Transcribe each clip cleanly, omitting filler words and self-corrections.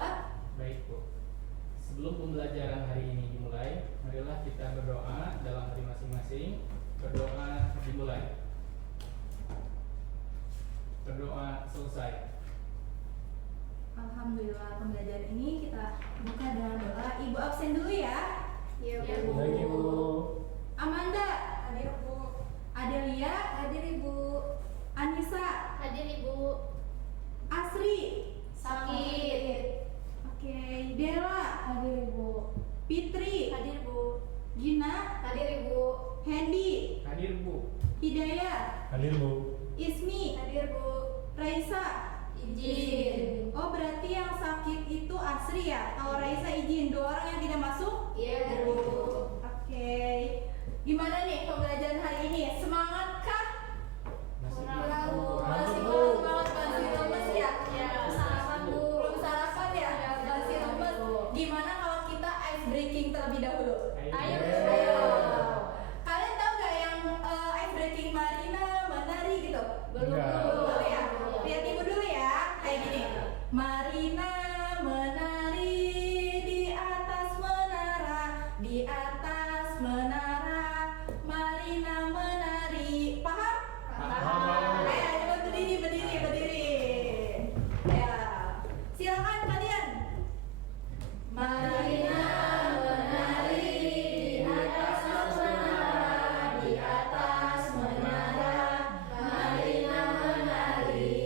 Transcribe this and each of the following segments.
Bapak? Baik Bu, sebelum pembelajaran hari ini dimulai, marilah kita berdoa dalam hati masing-masing. Berdoa dimulai. Berdoa selesai. Alhamdulillah, pembelajaran ini kita buka dengan doa. Ibu absen dulu ya. Iya, Bu. Bu. Bu. Amanda, Hadir, Bu. Adelia, Hadir, Ibu. Anissa, Hadir, Ibu. Asri, Sakit. Oke, Dela, Hadir, Ibu. Fitri, Hadir, Bu. Gina, Hadir, Ibu. Hendy, Hadir Bu. Hidayah, Hadir Bu. Ismi, Hadir, Bu. Raisa. Izin. Oh, berarti yang sakit itu Asri ya? Kalau Raisa izin, 2 orang yang tidak masuk? Iya, Bu. Oke. Gimana nih pembelajaran hari ini? Semangat kah? Masih Kurang, Bu. Bu. Masih Bu. kurang semangat, masih lemes ya? Ya, sarapan, Bu. Belum sarapan ya? Ya, Masih belum, lemes. Bu. Gimana kalau kita ice breaking terlebih dahulu? Ayo, Ayo. Kalian tahu nggak yang ice breaking Marina, menari gitu? Belum, Enggak. Bu. Boleh ya? Lihat ibu dulu ya. Kayak gini. Marina menari di atas menara, di atas menara. Marina menari. Paham? Paham. Ayo, coba berdiri. Ya. Silakan kalian. Marina menari di atas menara, di atas menara. Marina menari.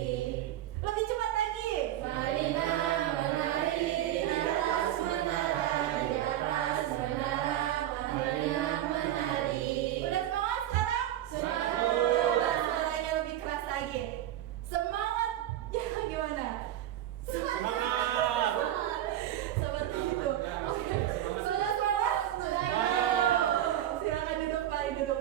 Lebih cepat lagi. Marina menari di atas menara, di atas menara. Marina menari. Udah semangat sekarang? Semangat. Coba suaranya lebih keras lagi. Semangat. Ya gimana? Semangat. Seperti itu. Oke. Sudah semangat? Silakan duduk, Pak. Duduk.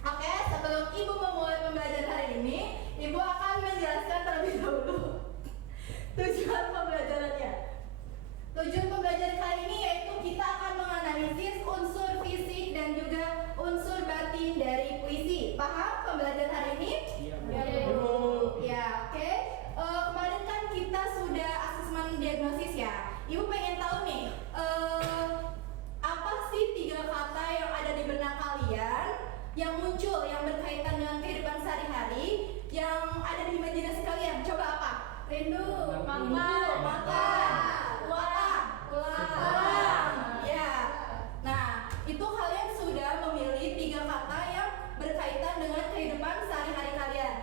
Oke, sebelum Ibu memulai pembelajaran hari ini, Ibu akan menjelaskan terlebih dahulu tujuan pembelajarannya. Tujuan pembelajaran kali ini yaitu kita akan menganalisis unsur fisik dan juga unsur batin dari puisi. Paham pembelajaran hari ini? Iya Bu. Ya, oke. Kemarin kan kita sudah asesmen diagnosis ya. Ibu pengen tahu nih, apa sih 3 kata yang ada di benak kalian yang muncul, yang berkaitan dengan kehidupan sehari-hari, yang ada di imajinasi kalian? Coba apa? Rindu, makan, pulang. Ya. Nah, itu kalian sudah memilih 3 kata yang berkaitan dengan kehidupan sehari-hari kalian.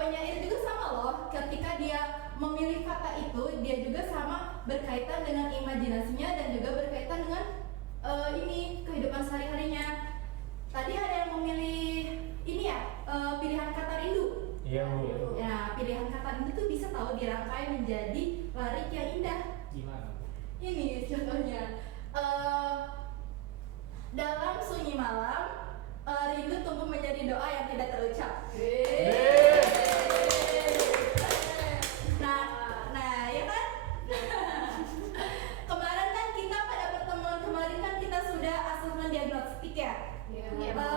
Penyair juga sama loh, ketika dia memilih kata itu, dia juga sama berkaitan dengan imajinasinya dan juga berkaitan dengan ini kehidupan sehari-harinya. Tadi ada yang memilih ini ya, pilihan kata rindu. Iya Bu. Ya, pilihan kata rindu tuh bisa tahu dirangkai menjadi larik yang indah. Gimana Bu? Ini contohnya, dalam sunyi malam, rindu tumbuh menjadi doa yang tidak terucap. Nah, ya kan? Kemarin kan kita pada pertemuan kemarin kan kita sudah asesmen diagnostik ya.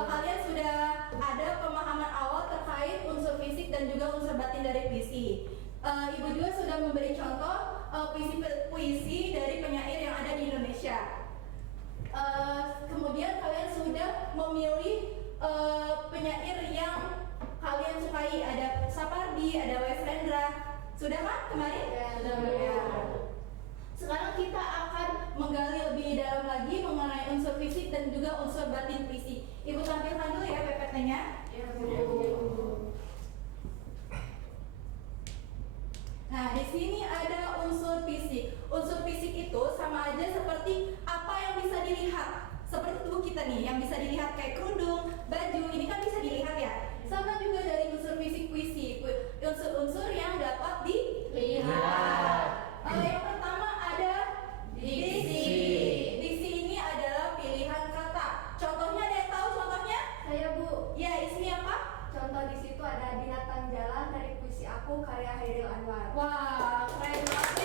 Kalian sudah ada pemahaman awal terkait unsur fisik dan juga unsur batin dari puisi. Ibu juga sudah memberi contoh puisi dari penyair yang ada di Indonesia. Kemudian kalian sudah memilih penyair yang kalian sukai, ada Sapardi, ada Wes Rendra. Sudah kan kemarin? Ya. Sekarang kita akan menggali lebih dalam lagi mengenai unsur fisik dan juga unsur batin puisi. Ibu tampilkan dulu ya PPT-nya. Nah, di sini ada unsur fisik. Unsur fisik itu sama aja seperti apa yang bisa dilihat. Seperti tubuh kita nih, yang bisa dilihat kayak kerudung, baju, ini kan bisa dilihat ya. Sama juga dari unsur fisik puisi, unsur-unsur yang dapat dilihat. Yang pertama ada diksi. Diksi ini adalah pilihan kata. Contohnya ada yang tahu contohnya? Saya, Bu. Ya, Ismi apa? Contoh di situ ada binatang jalan dari puisi aku karya Hairil Anwar. Wah, keren banget.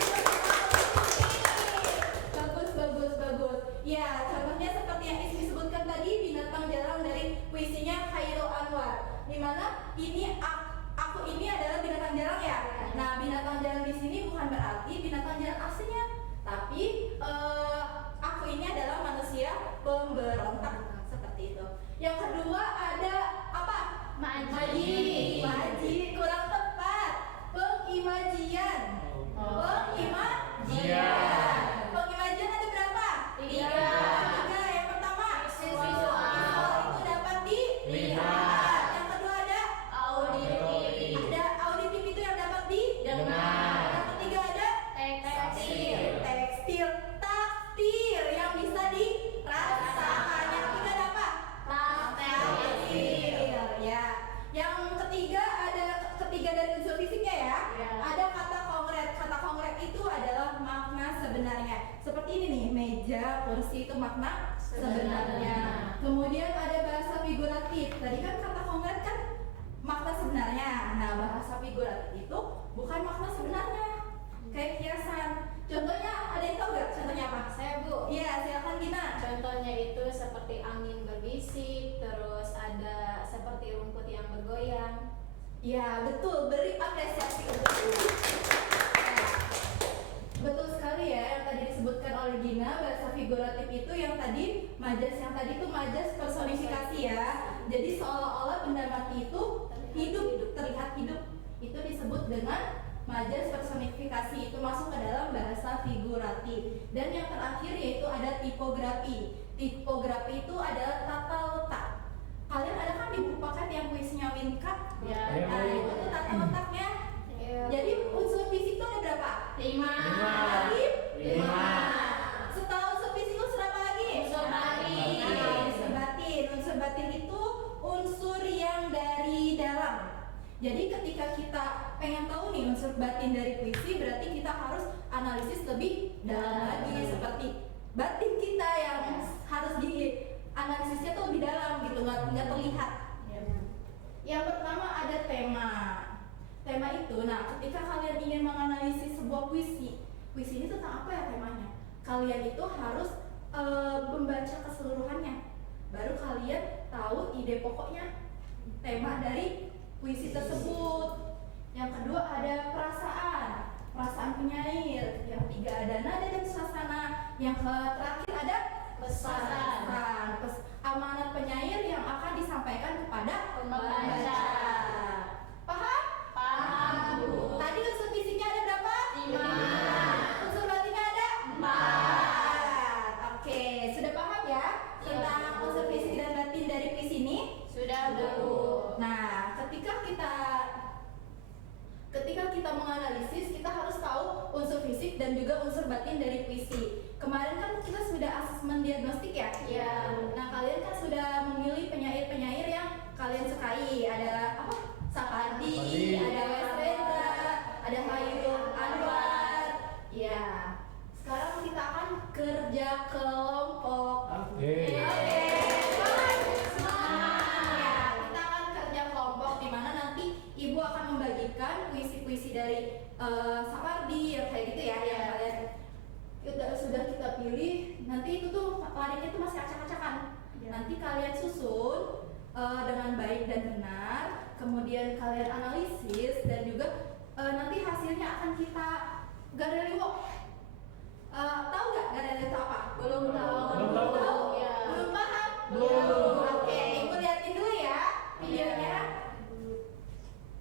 Bagus. Ya, contohnya seperti yang Ismi sebutkan tadi, binatang jalan dari puisinya Hairil Anwar. Dimana ini aku ini adalah binatang jalan ya. Nah, binatang jalan di sini bukan berarti unsur fisiknya ya. Ya. Ada kata konkret. Kata konkret itu adalah makna sebenarnya. Seperti ini nih, meja, kursi itu makna sebenarnya. Kemudian ada bahasa figuratif. Tadi kan kata konkret kan makna sebenarnya. Nah, bahasa figuratif itu bukan makna sebenarnya. Kayak kiasan. Contohnya ada yang tahu nggak? Contohnya apa? Saya Bu. Iya, silakan Gina. Contohnya itu seperti angin berbisik, terus ada seperti rumput yang bergoyang. Ya, betul. Beri apresiasi untuk itu. Nah, betul sekali ya yang tadi disebutkan oleh Gina. Bahasa figuratif itu yang tadi majas, yang tadi itu majas personifikasi ya. Jadi seolah-olah benda mati itu hidup, terlihat hidup. Itu disebut dengan majas personifikasi, itu masuk ke dalam bahasa figuratif. Dan yang terakhir yaitu ada tipografi. Tipografi itu adalah tata letak. Kalian ada kan di buku paket yang kuisnya Winka? Ya. Nah, itu tuh tata letaknya. Ya. Jadi unsur fisik itu ada berapa? 5. Lagi? 5. Setelah unsur fisik unsur apa lagi? Unsur batin. Nah, unsur batin. Unsur batin itu unsur yang dari dalam. Jadi ketika kita pengen tahu nih unsur batin dari puisi, berarti kita harus analisis lebih dalam lagi, seperti batin kita yang harus dianalisisnya tuh lebih dalam gitu, nggak terlihat. Yang pertama ada tema. Tema itu, nah ketika kalian ingin menganalisis sebuah puisi ini tentang apa ya temanya? Kalian itu harus membaca keseluruhannya, baru kalian tahu ide pokoknya, tema dari puisi tersebut. Yang kedua ada perasaan penyair. Yang tiga ada nada dan suasana. Yang terakhir ada pesan. Amanat penyair yang akan disampaikan kepada pembaca. Paham? Paham, Bu. Tadi unsur fisiknya ada berapa? 5. Unsur batinnya ada 4. Oke, sudah paham ya tentang unsur fisik dan batin dari puisi ini? Sudah, Bu. Nah, ketika kita menganalisis, kita harus tahu unsur fisik dan juga unsur batin dari puisi. Kemarin kan kita sudah asesmen diagnostik ya? Iya. Nah, kalian kan sudah memilih penyair-penyair yang kalian sukai. Ada apa? Sapardi, ada Westendra, ada Hairul Anwar. Ya. Sekarang kita akan kerja kelompok. Oke. Ya, kita akan kerja kelompok di mana nanti Ibu akan membagikan puisi-puisi dari Sapardi yang kayak gitu ya, yang kalian sudah kita pilih. Nanti itu tuh larinya itu masih acak-acakan. Nanti kalian susun dengan baik dan benar, kemudian kalian analisis dan juga nanti hasilnya akan kita gallery walk. Tahu nggak gallery itu apa? Belum tahu. Belum tahu. Ya. Belum paham? Belum. Oke, Ibu liatin dulu ya videonya.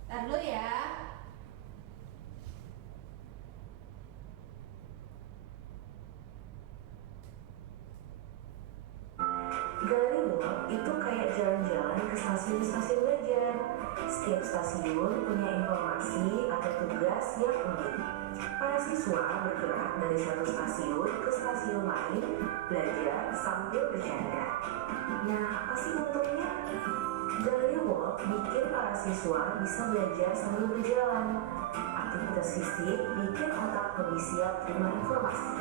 Ntar dulu ya. Gallery walk itu kayak jalan-jalan ke stasiun-stasiun belajar. Setiap stasiun punya informasi atau tugas yang unik. Para siswa bergerak dari satu stasiun ke stasiun lain, belajar sambil bercanda. Nah, apa sih untungnya? Gallery walk bikin para siswa bisa belajar sambil berjalan. Aktivitas fisik bikin otak lebih siap terima informasi.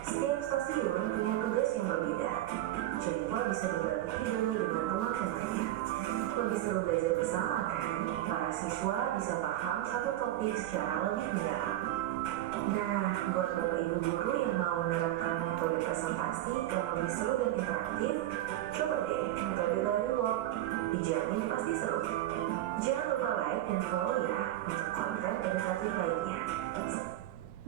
Setiap stasiun punya tugas yang berbeda. Jennifer bisa berbagi ide dengan teman-temannya. Lebih seru belajar bersama kan? Para siswa bisa paham satu topik secara lebih mendalam. Nah, buat bapak ibu guru yang mau menerapkan metode presentasi yang lebih seru dan interaktif, coba deh metode Gallery Walk. Dijamin pasti seru. Jangan lupa like dan follow ya untuk konten edukatif lainnya.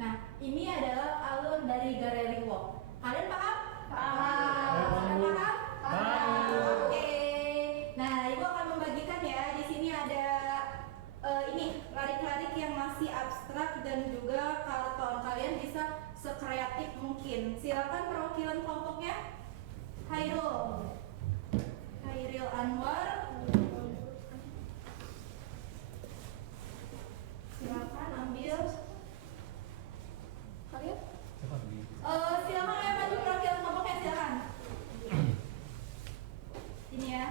Nah, ini adalah alur dari Gallery Walk. Kalian paham? Paham. Sudah paham? Paham. Oke. Nah, Ibu akan membagikan ya. Di sini ada ini larik-larik yang masih abstrak dan juga kalau kalian bisa sekreatif mungkin. Silakan perwakilan kelompoknya. Hairul Anwar. Silakan ambil. Kalian? Silakan yang maju perwakilan kelompoknya, silakan. Ini ya.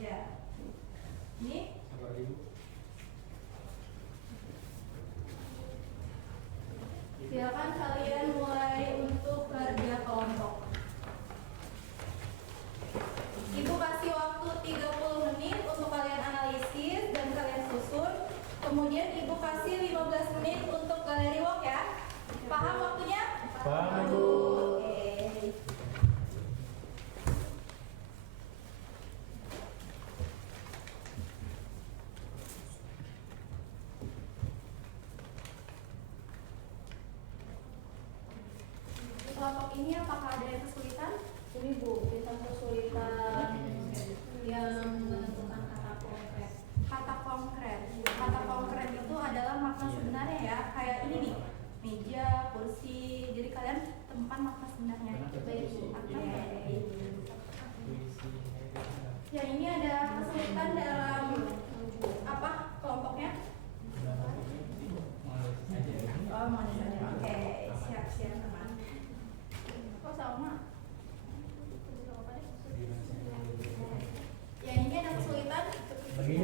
Ya.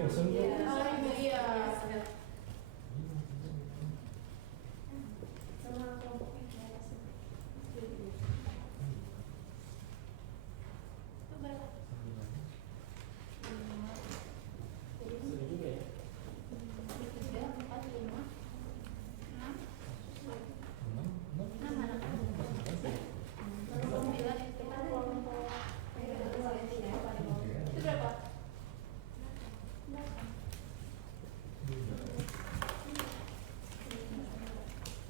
Iya. Sama kelompoknya kayak sih. Itu berapa? Seru juga ya. 3, 4, 5, 6. 6 mana? Baru 9 kita kelompok. Itu berapa?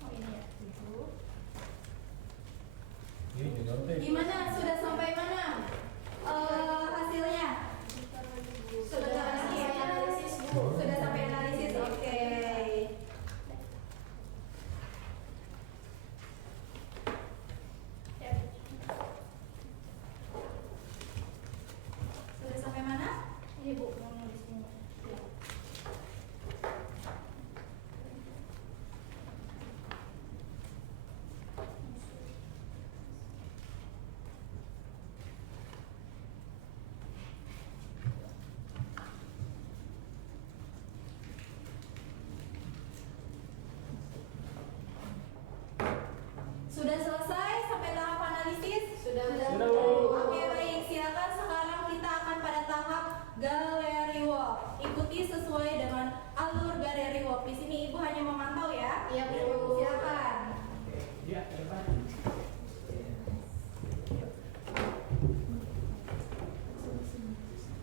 Oh ini ya, 7. Gimana? Sudah sampai mana? Hasilnya? Sudah sampai analisis, Bu. Sudah sampai analisis, oke. Ya. Sudah sampai mana? Ini Bu, mau nulis ini. Ya. Sudah selesai sampai tahap analisis? Sudah. Oke, baik. Silakan sekarang kita akan pada tahap gallery walk. Ikuti sesuai dengan alur gallery walk. Di sini Ibu hanya memantau ya. Iya, Bu. Silakan. Ya, ke depan.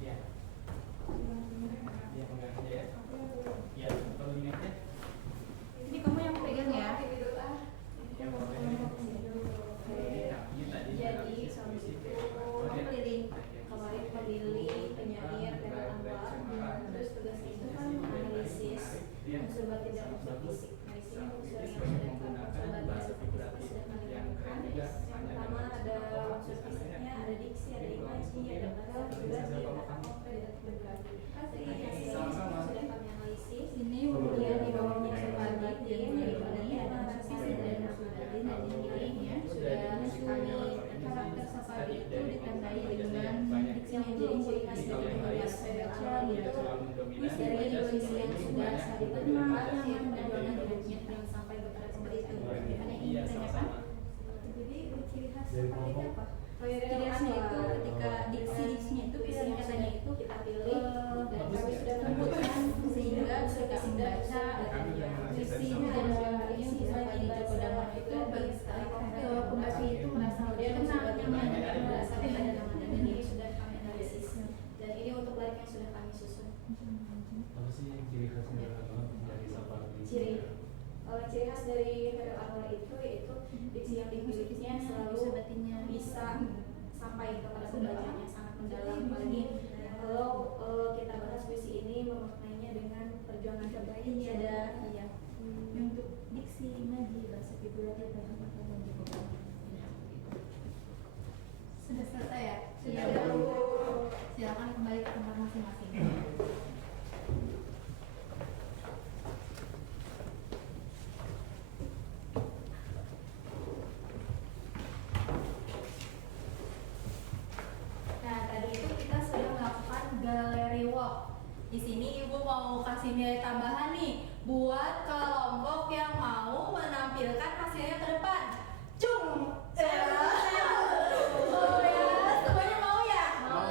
Ya. Ya, pegang aja ya. Ya, kalau ini aja. Ini kamu yang pegang ya. Yang pegang ini. Ini tadi Jadi analisis sama puisi. itu Kamu keliling. kemarin pemilih, penyair, pendampar, terus tugas itu kan analisis unsur batin dan unsur fisik. Nah di sini unsur yang sudah unsur batin dan unsur fisik sudah kami lakukan. Yang pertama ada unsur fisiknya, ada diksi, ada imaji, ada bahasa, durasi, kata konkret, dan figuratif. Yang sudah kami analisis. Sini Kemudian di bawahnya unsur batin, daripada ada narasi dan unsur batin dan ini sudah kami karakter safari itu ditandai dengan diksi yang yang jadi jadi ciri khas dari bahasa baca gitu. Dari diksi yang sudah saya diterima, yang dan hidupnya yang sampai beberapa seperti itu. Ada yang ingin ditanyakan? Jadi ciri khas seperti itu apa? Ciri khasnya itu ketika diksi-diksinya itu pilihan katanya itu kita pilih dan kami sudah menyebutkan sehingga sudah ketika membaca puisi dan yang imaji Joko Damono itu bagi pembaca itu merasa dia lebih kenal nyaman nyaman dan dan merasa merasa ada ada nama dan ini sudah kami analisis dan ini untuk live yang sudah kami susun. Apa sih ciri khasnya dari Safari? Ciri khas dari Hero Anwar itu yaitu diksi yang dimilikinya selalu bisa sampai kepada pembacanya sangat mendalam, apalagi kalau kita bahas puisi ini memaknainya dengan perjuangan terbaik ada untuk diksi imaji bahasa figuratif dan sudah selesai ya? Sudah. Silakan kembali ke tempat masing-masing. Nah, tadi itu kita sudah melakukan gallery walk. Di sini Ibu mau kasih nilai tambahan nih buat kelompok yang mau menampilkan hasilnya ke depan. Cung. Oh ya, semuanya mau ya? Mau.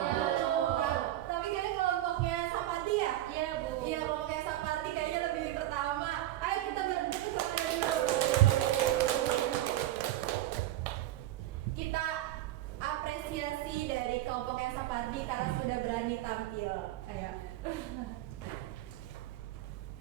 Tapi kayaknya kelompoknya Sapati ya? Iya, Bu. Iya, kelompoknya Sapati kayaknya lebih pertama. Ayo kita berdua kepada dulu. Kita apresiasi dari kelompoknya Sapati karena sudah berani tampil. Ayo.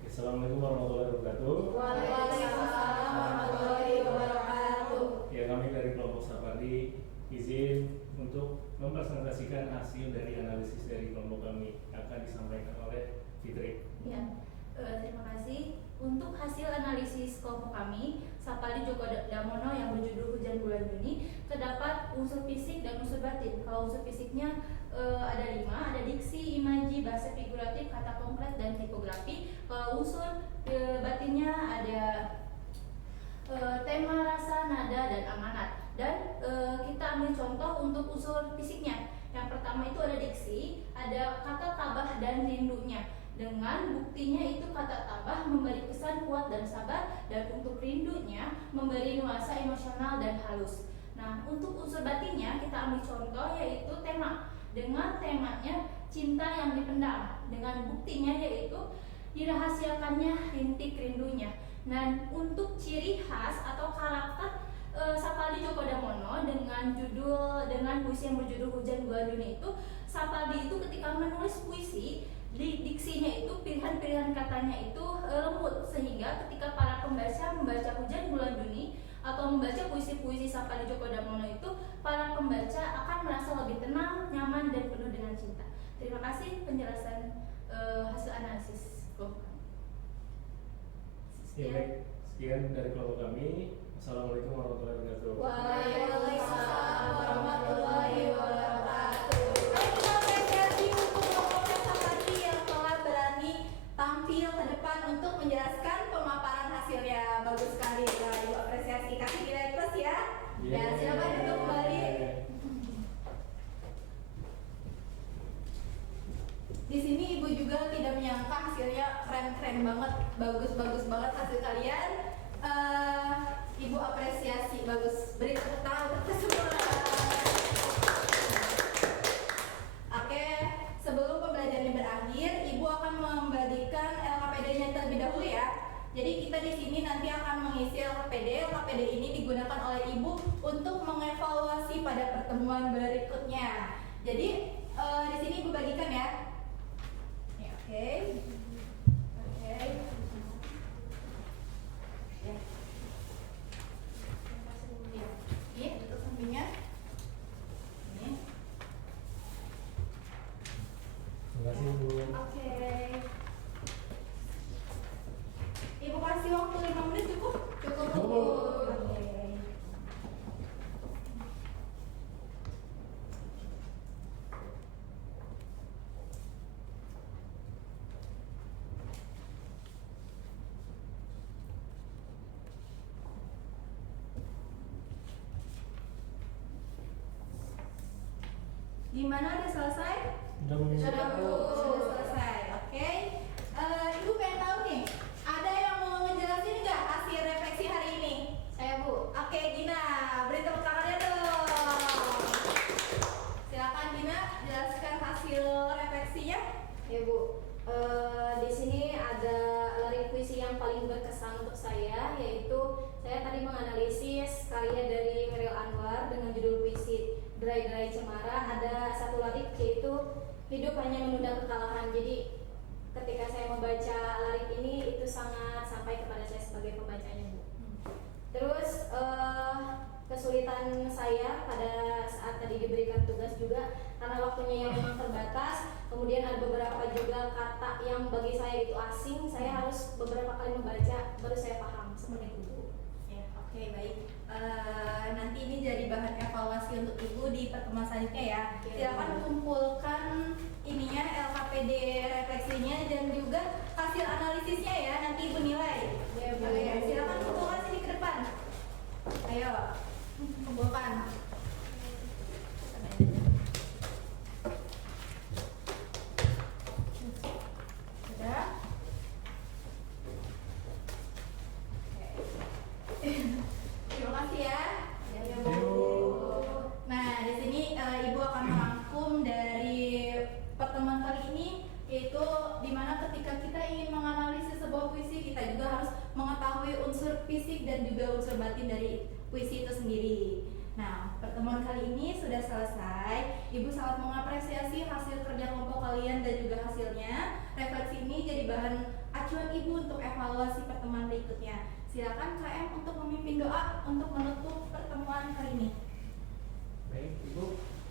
Assalamualaikum warahmatullahi wabarakatuh. Waalaikumsalam warahmatullahi wabarakatuh. Ya, kami dari kelompok Safari izin untuk mempresentasikan hasil dari analisis dari kelompok kami akan disampaikan oleh Fitri. Ya, terima kasih. Untuk hasil analisis kelompok kami, Sapari Joko Damono yang berjudul Hujan Bulan Juni, terdapat unsur fisik dan unsur batin. Kalau unsur fisiknya ada 5, ada diksi, imaji, bahasa figuratif, kata konkret, dan tipografi. Kalau unsur batinnya ada tema, rasa, nada, dan amanat. Dan kita ambil contoh untuk unsur fisiknya. Yang pertama itu ada diksi, ada kata tabah dan rindunya. Dengan buktinya itu kata tambah memberi kesan kuat dan sabar, dan untuk rindunya memberi nuansa emosional dan halus. Nah, untuk unsur batinnya kita ambil contoh yaitu tema. Dengan temanya cinta yang dipendam, dengan buktinya yaitu dirahasiakannya rintik rindunya. Dan untuk ciri khas atau karakter Sapaldi Djoko Damono dengan puisi yang berjudul Hujan Bulan Juni itu, Sapaldi itu ketika menulis puisi di diksinya itu pilihan-pilihan katanya itu lembut, sehingga ketika para pembaca membaca Hujan Bulan Juni atau membaca puisi-puisi Sapaldi Djoko Damono itu, para pembaca akan merasa lebih tenang, nyaman, dan penuh dengan cinta. Terima kasih penjelasan hasil analisis kelompok kami. Ya, baik. Sekian dari kelompok kami. Assalamualaikum warahmatullahi wabarakatuh. Waalaikumsalam warahmatullahi wabarakatuh. Baik, kita apresiasi untuk kelompok Sapaldi yang telah berani tampil ke depan untuk menjelaskan pemaparan hasilnya. Bagus sekali, Ibu apresiasi. Kasih nilai plus ya. Ya, silakan duduk kembali. Di sini Ibu juga tidak menyangka hasilnya keren-keren banget, bagus-bagus banget hasil kalian. Ibu apresiasi, bagus. Beri tepuk tangan untuk semua. Oke, sebelum pembelajarannya berakhir, Ibu akan membagikan LKPD-nya terlebih dahulu ya. Jadi kita di sini nanti akan mengisi LKPD. LKPD ini digunakan oleh Ibu untuk mengevaluasi pada pertemuan berikutnya. Jadi di sini Ibu bagikan ya. Oke. Ini untuk sampingnya. Ini. Terima kasih, Bu. Oke. Ibu kasih waktu 5 menit cukup? Cukup. Oke. Gimana, udah selesai? Sudah selesai. Oke. Ibu pengen tahu nih, ada yang mau ngejelasin nggak hasil refleksi hari ini? Saya, Bu. Oke, Gina, beri tepuk tangannya dong. Silakan Gina, jelaskan hasil refleksinya. Ya, Bu. Di sini ada lirik puisi yang paling berkesan untuk saya, yaitu saya tadi menganalisis karya dari Chairil Anwar dengan judul puisi Derai-Derai Cemara. Ada satu lirik yaitu hidup hanya menunda kekalahan. Jadi ketika saya membaca lirik ini itu sangat sampai kepada saya sebagai pembacanya, Bu. Terus kesulitan saya pada saat tadi diberikan tugas juga karena waktunya yang memang terbatas. Kemudian ada beberapa juga kata yang bagi saya itu asing. Saya harus beberapa kali membaca baru saya paham seperti itu, Bu. Ya, oke, baik. Nanti ini jadi bahan evaluasi untuk Ibu di pertemuan selanjutnya ya. Silakan kumpulkan ininya LKPD refleksinya dan juga hasil analisisnya ya. Nanti Ibu nilai. Ya, Bu. Oke, silakan kumpulkan sini ke depan. Ayo, kumpulkan. Sudah? Oke. Terima kasih ya. Ya, Bu. Nah, di sini Ibu akan merangkum dari pertemuan kali ini, yaitu dimana ketika kita ingin menganalisis sebuah puisi, kita juga harus mengetahui unsur fisik dan juga unsur batin dari puisi itu sendiri. Nah, pertemuan kali ini sudah selesai. Ibu sangat mengapresiasi hasil kerja kelompok kalian dan juga hasilnya. Refleksi ini jadi bahan acuan Ibu untuk evaluasi pertemuan berikutnya. Silakan KM untuk memimpin doa untuk menutup pertemuan kali ini. Baik, Ibu,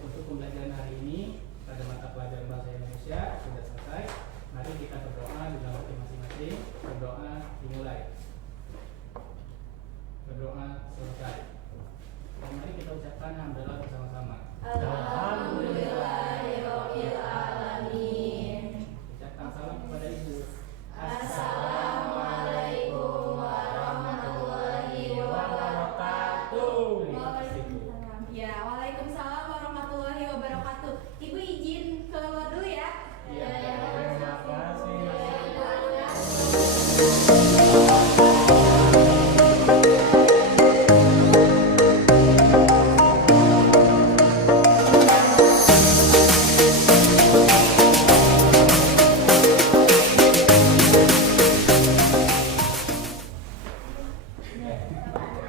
untuk pembelajaran hari ini pada mata pelajaran bahasa Indonesia sudah selesai. Mari kita berdoa di dalam hati masing-masing. Berdoa dimulai. Berdoa selesai. Dan mari kita ucapkan hamdalah bersama-sama. Alhamdulillahirabbil alamin. Ucapkan salam kepada Ibu. Assalamualaikum warahmatullahi wabarakatuh. Waalaikumsalam. Ya, waalaikumsalam warahmatullahi wabarakatuh. Ibu izin keluar dulu ya. Iya. Thank